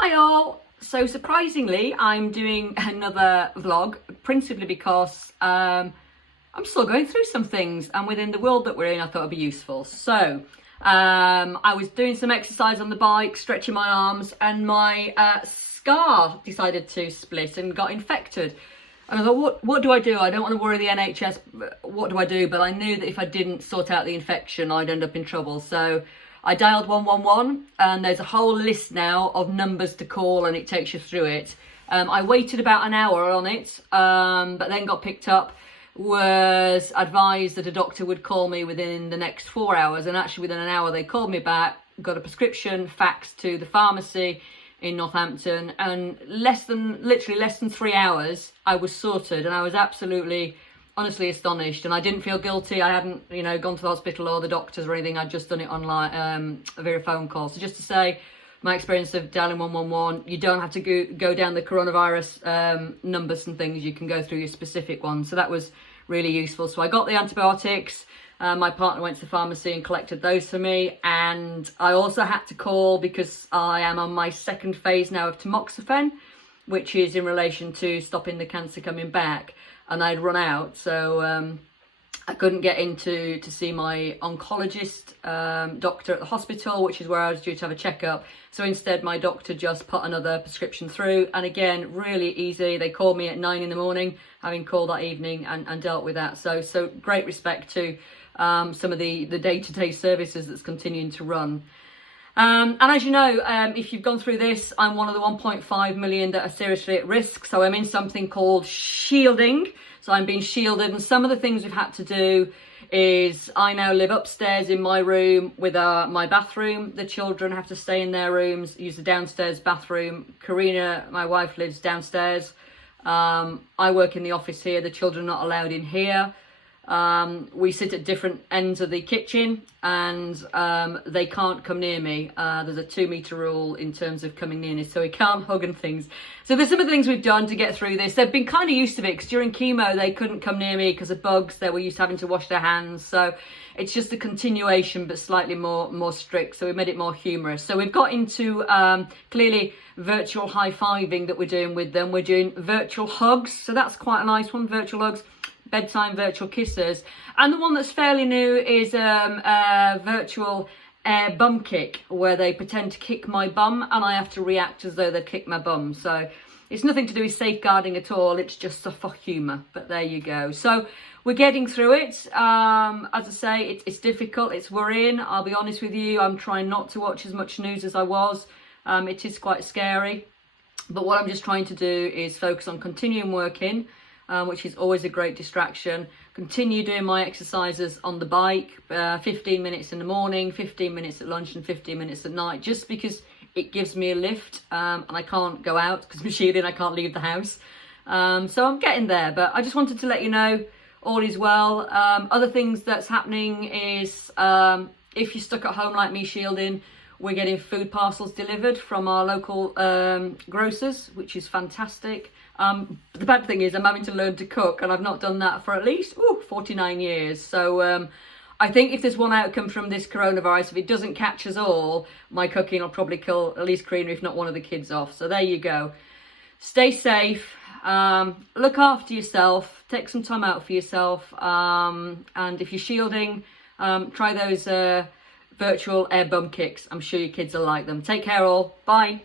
Hi all! So surprisingly, I'm doing another vlog, principally because I'm still going through some things, and within the world that we're in, I thought it'd be useful. So I was doing some exercise on the bike, stretching my arms, and my scar decided to split and got infected. And I thought, what do I do? I don't want to worry the NHS, what do I do? But I knew that if I didn't sort out the infection, I'd end up in trouble. So I dialed 111, and there's a whole list now of numbers to call, and it takes you through it. I waited about an hour on it, but then got picked up, was advised that a doctor would call me within the next 4 hours, and actually within an hour they called me back, got a prescription faxed to the pharmacy in Northampton, and literally less than 3 hours I was sorted, and I was absolutely honestly astonished, and I didn't feel guilty. I hadn't gone to the hospital or the doctors or anything. I'd just done it online via phone call. So just to say, my experience of dialing 111, you don't have to go down the coronavirus numbers and things. You can go through your specific ones. So that was really useful. So I got the antibiotics. My partner went to the pharmacy and collected those for me, and I also had to call because I am on my second phase now of tamoxifen, which is in relation to stopping the cancer coming back, and I'd run out, so I couldn't get in to see my oncologist doctor at the hospital, which is where I was due to have a checkup. So instead my doctor just put another prescription through, and again, really easy. They called me at 9 in the morning, having called that evening, and dealt with that. So great respect to some of the day-to-day services that's continuing to run. And as you know, if you've gone through this, I'm one of the 1.5 million that are seriously at risk. So I'm in something called shielding. So I'm being shielded. And some of the things we've had to do is I now live upstairs in my room with my bathroom. The children have to stay in their rooms, use the downstairs bathroom. Karina, my wife, lives downstairs. I work in the office here. The children are not allowed in here. We sit at different ends of the kitchen, and they can't come near me. There's a 2-meter rule in terms of coming near me, so we can't hug and things. So there's some of the things we've done to get through this. They've been kind of used to it, because during chemo they couldn't come near me because of bugs. They were used to having to wash their hands. So it's just a continuation, but slightly more strict. So we made it more humorous. So we've got into clearly virtual high-fiving that we're doing with them. We're doing virtual hugs, so that's quite a nice one, virtual hugs. Bedtime virtual kisses, and the one that's fairly new is a virtual air bum kick, where they pretend to kick my bum and I have to react as though they'd kick my bum. So it's nothing to do with safeguarding at all, it's just for humour, but there you go. So we're getting through it. As I say, it's difficult, it's worrying. I'll be honest with you, I'm trying not to watch as much news as I was. It is quite scary, but what I'm just trying to do is focus on continuing working, which is always a great distraction. Continue doing my exercises on the bike, 15 minutes in the morning, 15 minutes at lunch, and 15 minutes at night, just because it gives me a lift, and I can't go out because I'm shielding, I can't leave the house. So I'm getting there, but I just wanted to let you know all is well. Other things that's happening is if you're stuck at home like me shielding, we're getting food parcels delivered from our local grocers, which is fantastic. The bad thing is I'm having to learn to cook, and I've not done that for at least 49 years. So I think if there's one outcome from this coronavirus, if it doesn't catch us all, my cooking will probably kill at least Karina, if not one of the kids off. So there you go. Stay safe. Look after yourself. Take some time out for yourself. And if you're shielding, try those virtual air bum kicks. I'm sure your kids will like them. Take care all. Bye.